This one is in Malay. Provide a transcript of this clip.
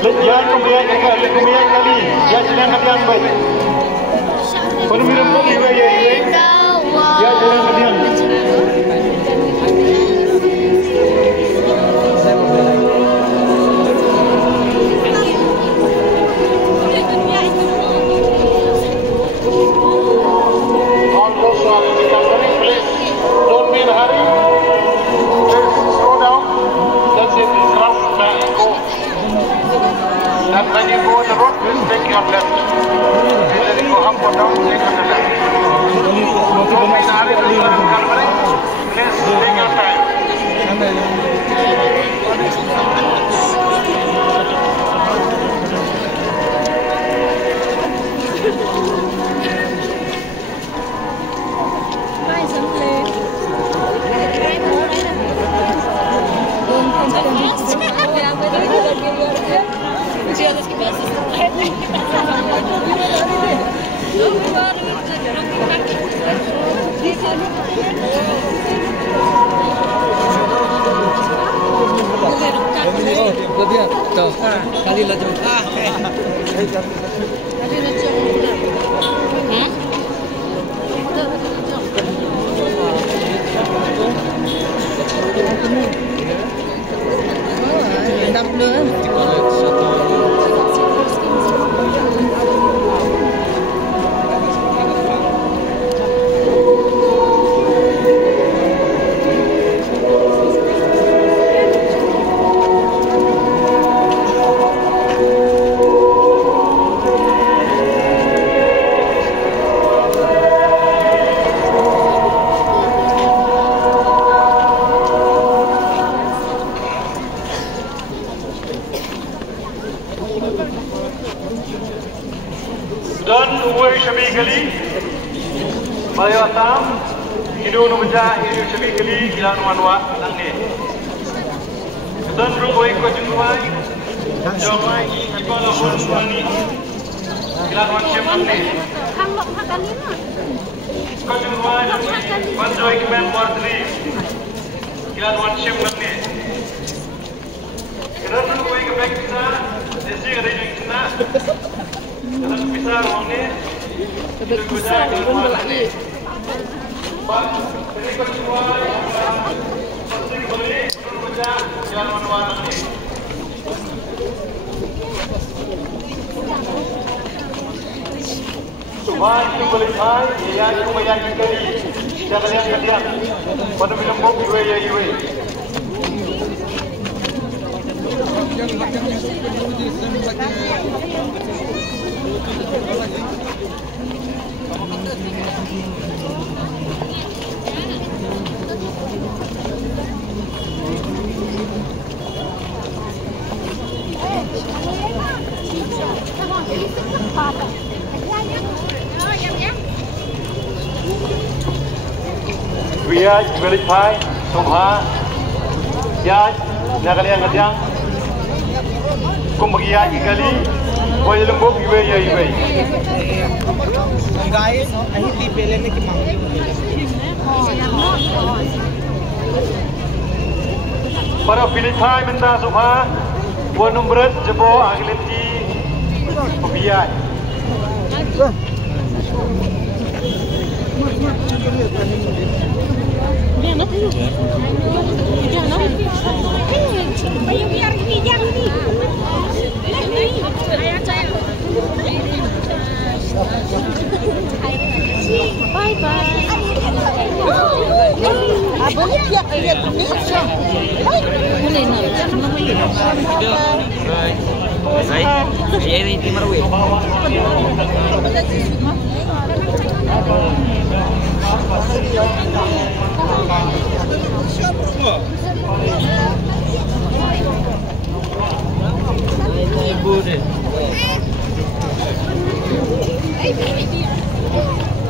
Lihat kemudian kali, ya jangan kalian baik. Penuh pun iwe ya, ya jangan kalian. And when you go on the road, please take your left. Either you go up or down, take on the left. Don't be in a hurry to turn and come back. Please take your time. Kali lah jom. Dan uwe shabi gali bayatam hidu nu beja hidu shabi gali gilan wanwa langni dan ruwai ko junwai jomai ibala honi gilan wan shem langni khang lok hakali na ko junwai panjoi kemen wardri gilan wan shem langni dan ruwai ke baik kita desi gade kita dalam pisah rumahnya, itu juga keluar lagi. Pak, ini kedua yang penting beli, kerja jalan luar lagi. Subhan itu beli hai, ya itu banyak kali. Jangan yang kalian, pada minum kopi iwe ya iwe. Biar balik pai, somha, ya, jangan yang ketiang, kumbagi ya kali, boleh lembut iwe ya iwe. Guys, ahi tipele ne ki mang. Para pilih pai minta somha, buat nombor jebo agilenti, biar. Bye bye. Boleh dia lihat ni siapa? Boleh nak jangan boleh. Saya ini timur we. Siapa?